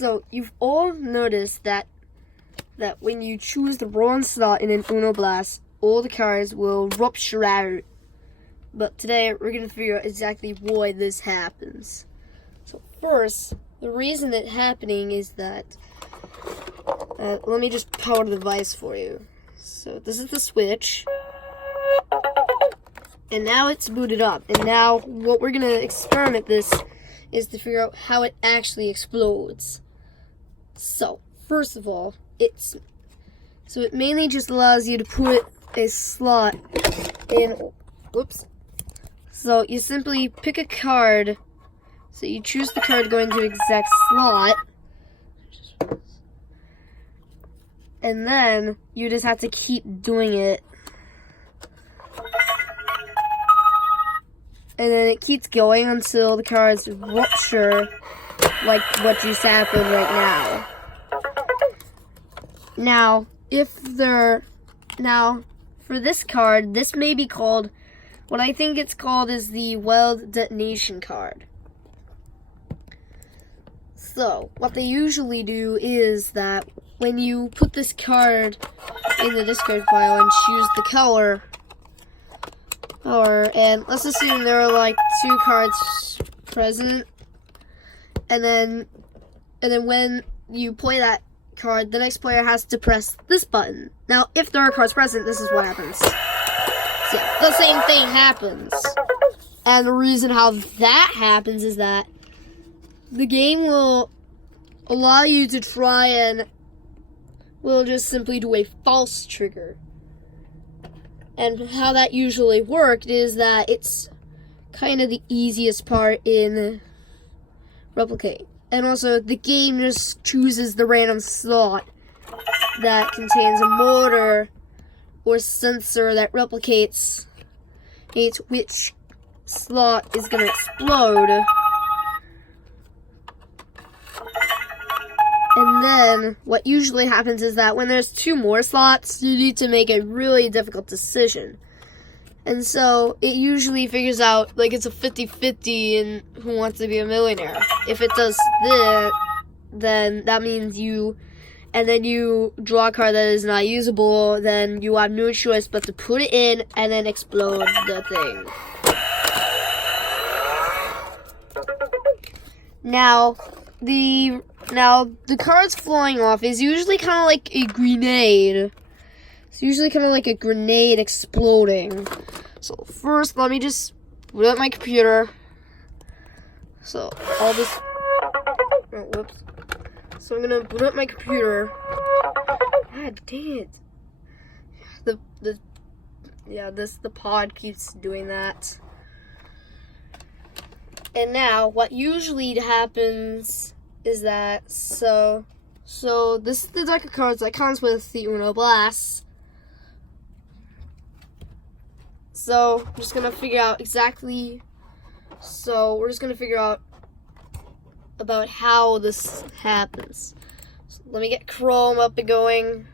So you've all noticed that when you choose the wrong slot in an Uno Blast, all the cards will rupture out. But today we're going to figure out exactly why this happens. So first, the reason it's happening is that, let me just power the device for you. So this is the switch. And now it's booted up. And now what we're going to experiment this is to figure out how it actually explodes. So, first of all, it mainly just allows you to put a slot in, whoops. So you simply pick a card, so you choose the card going to the exact slot, and then you just have to keep doing it. And then it keeps going until the cards rupture, like what just happened right now. Now, for this card, this may be called, what I think it's called is the Wild Detonation card. So, what they usually do is that when you put this card in the discard pile and choose the color, and let's assume there are like 2 cards present, and then when you play that card, the next player has to press this button. Now, if there are cards present, this is what happens. So, yeah, the same thing happens. And the reason how that happens is that the game will allow you to try and will just simply do a false trigger. And how that usually worked is that it's kind of the easiest part in Replicate. And also, the game just chooses the random slot that contains a motor or sensor that replicates which slot is going to explode. And then, what usually happens is that when there's 2 more slots, you need to make a really difficult decision. And so, it usually figures out, like, it's a 50-50 in Who Wants to Be a Millionaire. If it does this, then that means you draw a card that is not usable, then you have no choice but to put it in and then explode the thing. Now, the cards flying off is usually kind of like a grenade. It's usually kind of like a grenade exploding. So first, let me just boot up my computer. So all this. Oh, whoops. So I'm gonna boot up my computer. God dang it! The pod keeps doing that. And now, what usually happens is that so this is the deck of cards that comes with the Uno Blast. So I'm just gonna figure out exactly. So we're just gonna figure out about how this happens. So let me get Chrome up and going.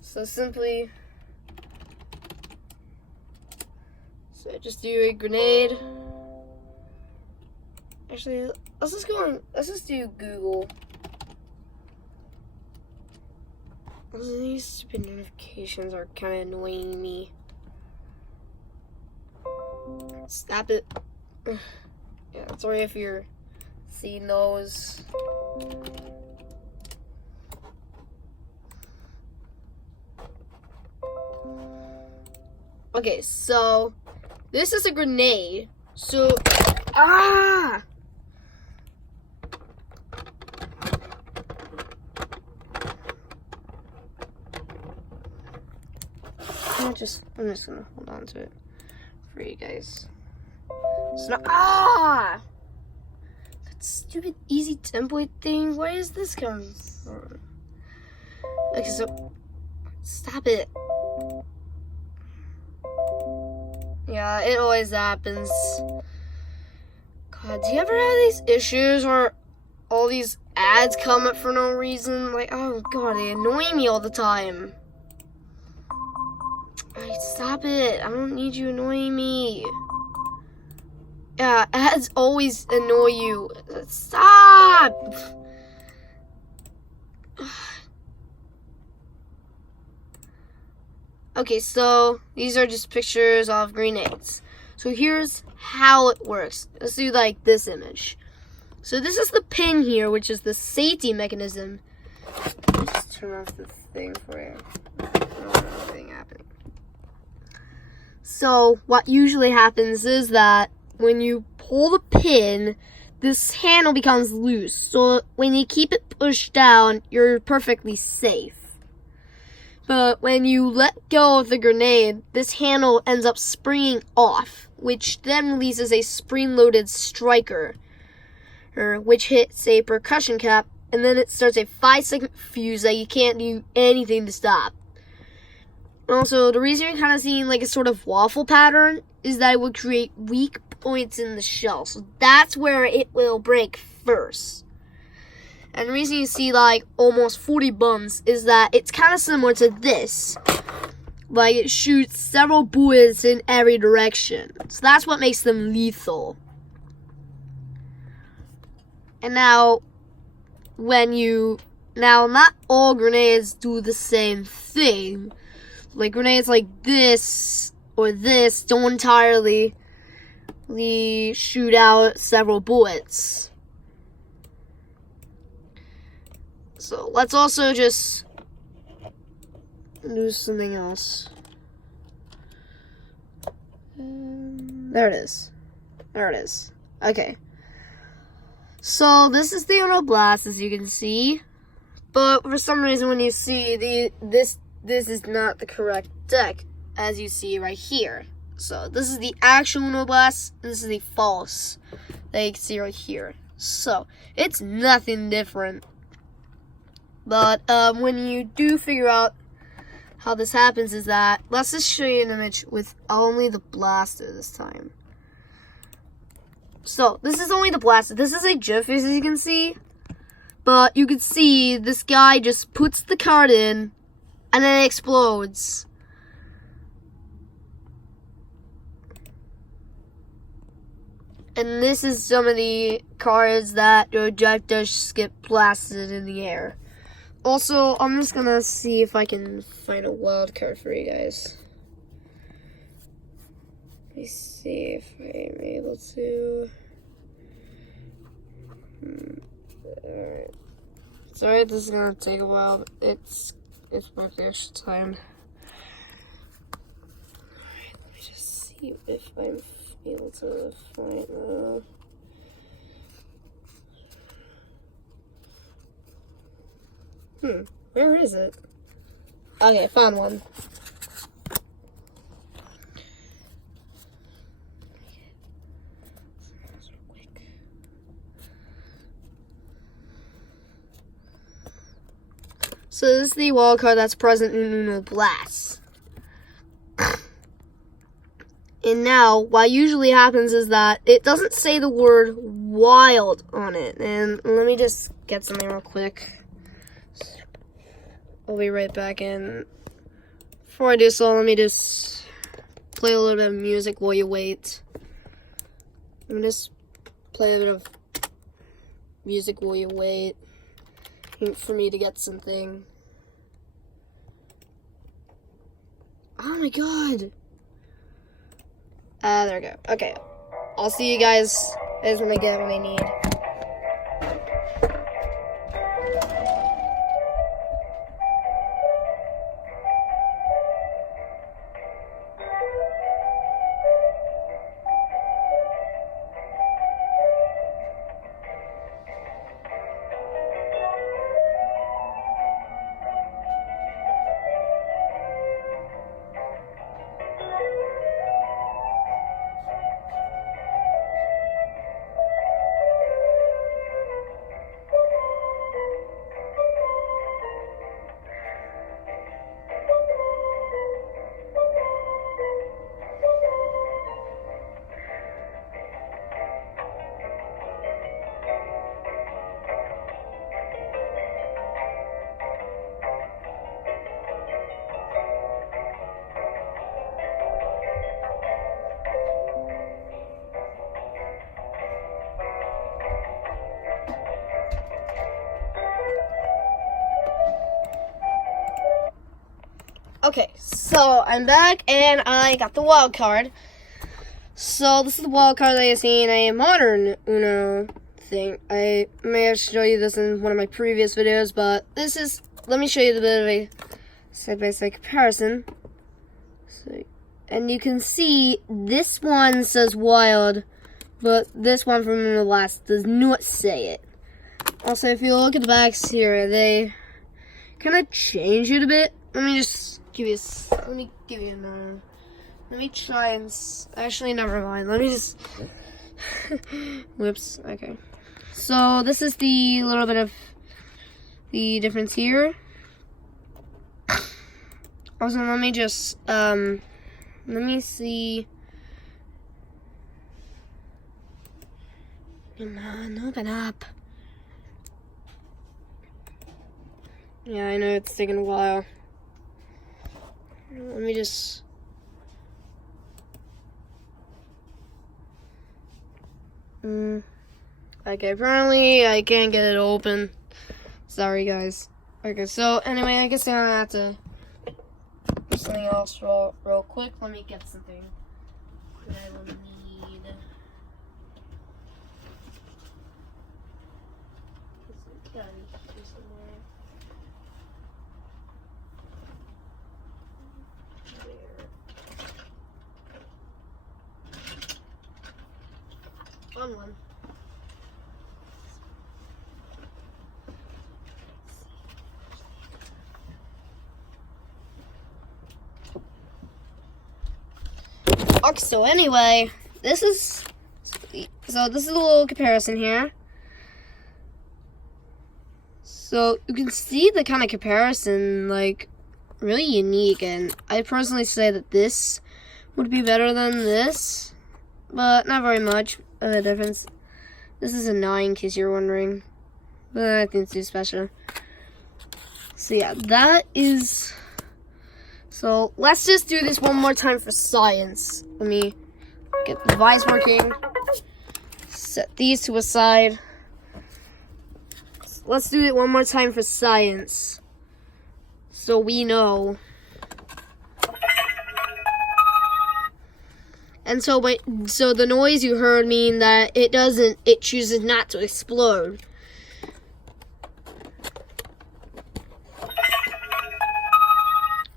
So simply, just do a grenade. Actually, let's just do Google. These stupid notifications are kind of annoying me. Stop it. Yeah, sorry if you're seeing those. Okay, so this is a grenade. So, I'm just gonna hold on to it for you guys. So that stupid easy template thing. Why is this coming from? Okay, so stop it. Yeah, it always happens. God, do you ever have these issues where all these ads come up for no reason? Like, oh god, they annoy me all the time. I Alright, stop it. I don't need you annoying me. Yeah, ads always annoy you. Stop! Okay, so these are just pictures of grenades. So here's how it works. Let's do like this image. So this is the pin here, which is the safety mechanism. Let me just turn off the thing for you. Nothing happening. So what usually happens is that when you pull the pin, this handle becomes loose. So when you keep it pushed down, you're perfectly safe. But when you let go of the grenade, this handle ends up springing off, which then releases a spring-loaded striker, which hits a percussion cap, and then it starts a 5-second fuse that you can't do anything to stop. Also, the reason you're kind of seeing like a sort of waffle pattern is that it would create weak points in the shell. So that's where it will break first. And the reason you see like almost 40 bumps is that it's kind of similar to this. Like it shoots several bullets in every direction. So that's what makes them lethal. And now, not all grenades do the same thing. Like grenades like this or this don't entirely shoot out several bullets. So let's also just do something else. There it is. Okay. So this is the Uno Blast, as you can see. But for some reason, when you see this is not the correct deck, as you see right here. So this is the actual Uno Blast, and this is the false that you can see right here. So it's nothing different. But when you do figure out how this happens is that, let's just show you an image with only the blaster this time. So this is only the blaster. This is a GIF, as you can see. But you can see this guy just puts the card in and then it explodes. And this is some of the cards that your just get blasted in the air. Also, I'm just gonna see if I can find a wild card for you guys. Let me see if I'm able to. Alright. Sorry, this is gonna take a while. It's worth the extra time. Alright, let me just see if I'm able to find where is it? Okay, found one. So this is the wild card that's present in Uno Blast. And now, what usually happens is that it doesn't say the word wild on it. And let me just get something real quick. I'll be right back in. Before I do so, let me just play a little bit of music while you wait. Let me just play a bit of music while you wait for me to get something. Oh my god. There we go. Okay. I'll see you guys when I get what I need. Okay, so I'm back and I got the wild card. So this is the wild card that I see in a modern Uno thing. I may have showed you this in one of my previous videos, but this is, let me show you a bit of a side-by-side comparison. So, and you can see this one says wild, but this one from the last does not say it. Also, if you look at the backs here, they kind of change it a bit. Let me give you another. Let me try and actually, never mind. Let me just whoops. Okay. So this is the little bit of the difference here. Also, let me just let me see. Come on, open up. Yeah, I know it's taking a while. Let me just. Okay, apparently I can't get it open. Sorry, guys. Okay, so anyway, I guess I'm gonna have to do something else real quick. Let me get something that I will need. Fun one. Okay, so anyway, this is a little comparison here. So you can see the kind of comparison, like, really unique, and I personally say that this would be better than this, but not very much of a difference. This is a 9, in case you're wondering, but I think it's too special. So yeah, that is. So let's just do this one more time for science. Let me get the device working. Set these to a side. Let's do it one more time for science, so we know. And so the noise you heard mean that it chooses not to explode.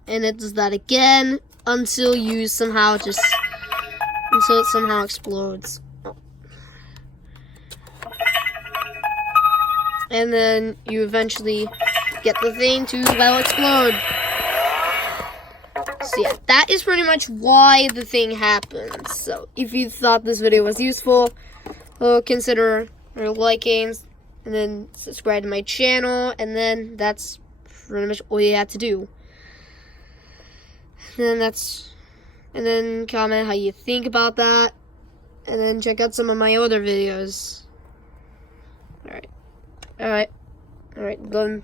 And it does that again until it somehow explodes. And then you eventually get the thing to explode. So yeah, that is pretty much why the thing happens. So if you thought this video was useful, consider liking and then subscribe to my channel, and then that's pretty much all you have to do. And then comment how you think about that, and then check out some of my other videos. Alright, done.